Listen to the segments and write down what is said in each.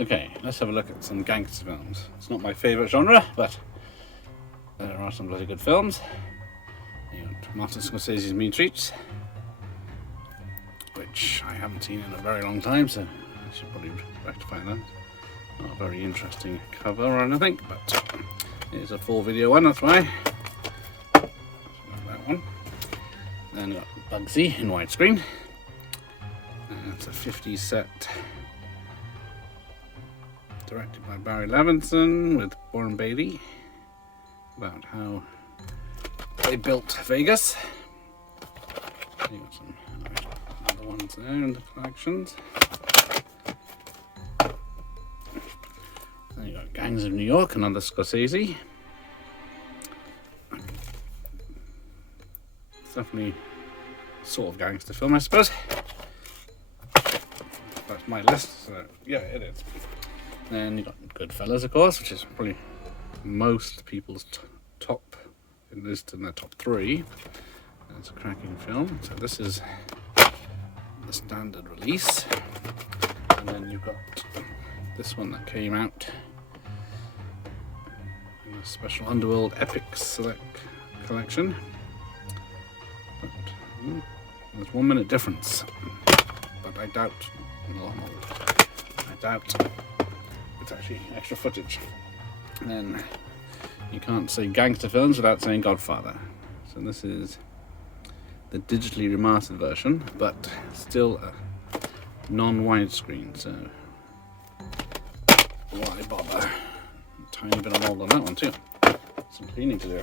Okay, let's have a look at some gangster films. It's not my favourite genre, but there are some bloody good films. You got Martin Scorsese's Mean Streets, which I haven't seen in a very long time, so I should probably rectify that. Not a very interesting cover or anything, but it's a full video one, that's why. That one. Then got Bugsy in widescreen. It's a 50s set, directed by Barry Levinson with Warren Beatty, about how they built Vegas. You got some other ones there in the collections. Then you got Gangs of New York, another Scorsese. It's definitely sort of gangster film, I suppose. That's my list, so yeah, it is. Then you got Goodfellas, of course, which is probably most people's top list in their top 3. It's a cracking film. So this is the standard release, and then you've got this one that came out in a special Underworld Epics Select collection. But there's 1 minute difference, but I doubt. I doubt it's actually extra footage. And then you can't say gangster films without saying Godfather. So this is the digitally remastered version, but still a non-widescreen. So why bother? A tiny bit of mold on that one too. Some cleaning to do.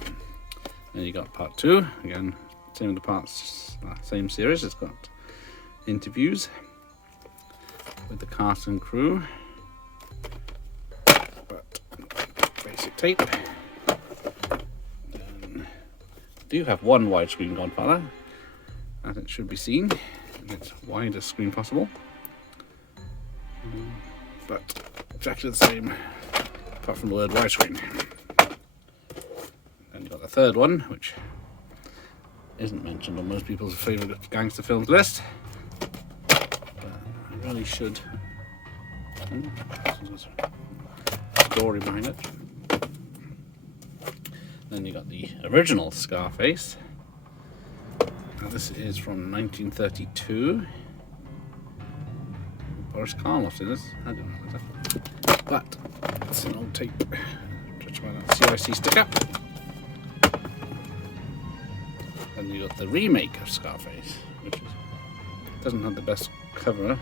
Then you got part 2. Again, same with the parts, same series. It's got interviews with the cast and crew, but basic tape. Then do have one widescreen Godfather, as it should be seen in its widest screen possible, but exactly the same apart from the word widescreen. Then you've got the third one, which isn't mentioned on most people's favourite gangster films list. Really should. Story behind it. Then you got the original Scarface. Now this is from 1932. Boris Karloff's in this. I don't know that. But it's an old tape. Touched by that CIC sticker. Then you got the remake of Scarface, which doesn't have the best cover.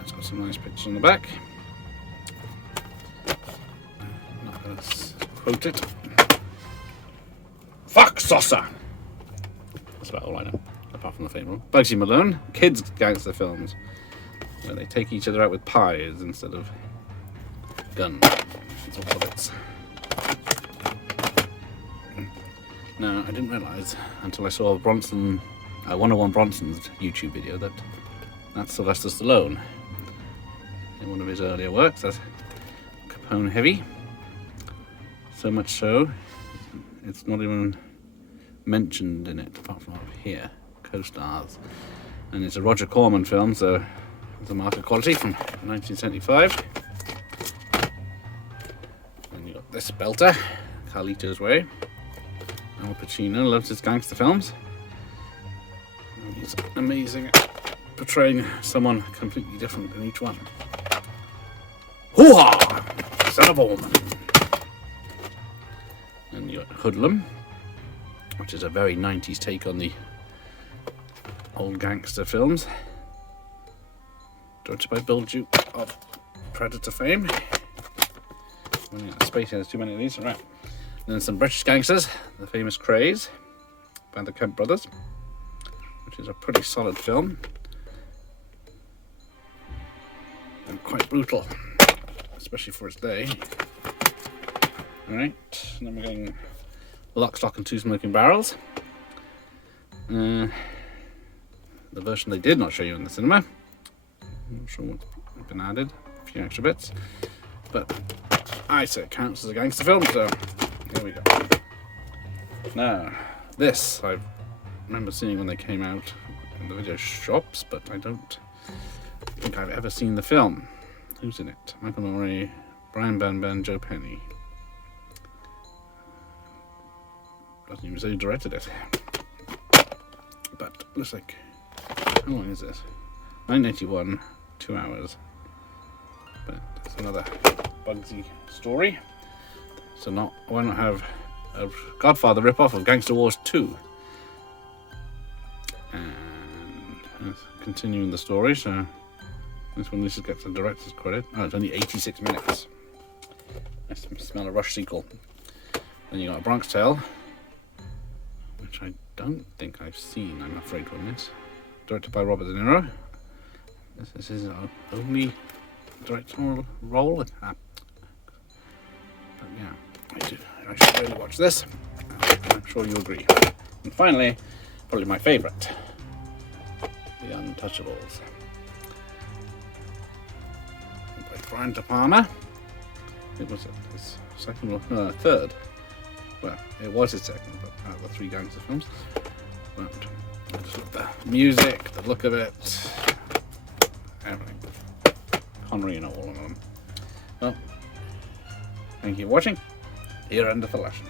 It's got some nice pictures on the back. Not going to quote it. Fuck Sosa! That's about all I know, apart from the famous Bugsy Malone, kids gangster films, where they take each other out with pies instead of guns. It's all bullets. Now, I didn't realise until I saw Bronson, 101 Bronson's YouTube video that that's Sylvester Stallone. In one of his earlier works, that's Capone Heavy. So much so, it's not even mentioned in it, apart from up here, co-stars. And it's a Roger Corman film, so it's a mark of quality from 1975. Then you got this belter, Carlito's Way. Al Pacino loves his gangster films. And he's amazing at portraying someone completely different in each one. Hoo-ha! Son of a woman. And you got Hoodlum, which is a very 90s take on the old gangster films. Directed by Bill Duke of Predator fame. Running out of space here, there's too many of these. Alright. Then some British gangsters, The Famous Craze by the Kemp brothers, which is a pretty solid film. And quite brutal, especially for its day. Alright, then we're going Lock, Stock and Two Smoking Barrels. The version they did not show you in the cinema. I'm not sure what's been added, a few extra bits. But I say it counts as a gangster film, so here we go. Now, this I remember seeing when they came out in the video shops, but I don't think I've ever seen the film. Who's in it? Michael Nouri, Brian Benben, Joe Penny. Doesn't even say who directed it. But looks like, how long is this? 981, 2 hours. But it's another Bugsy story. So why not have a Godfather ripoff of Gangster Wars 2? And continuing the story, so this one at least gets the director's credit. Oh, it's only 86 minutes. I smell a Rush sequel. Then you got a Bronx Tale, which I don't think I've seen, I'm afraid, from this. Directed by Robert De Niro. This is his only directorial role. But yeah, I should really watch this. I'm sure you agree. And finally, probably my favourite, The Untouchables. By Brian De Palma. It was his second or third. Well, it was his second, but out of the 3 gangster films. But I just love the music, the look of it, everything. Connery and all of them. Well, thank you for watching. Here under the lesson.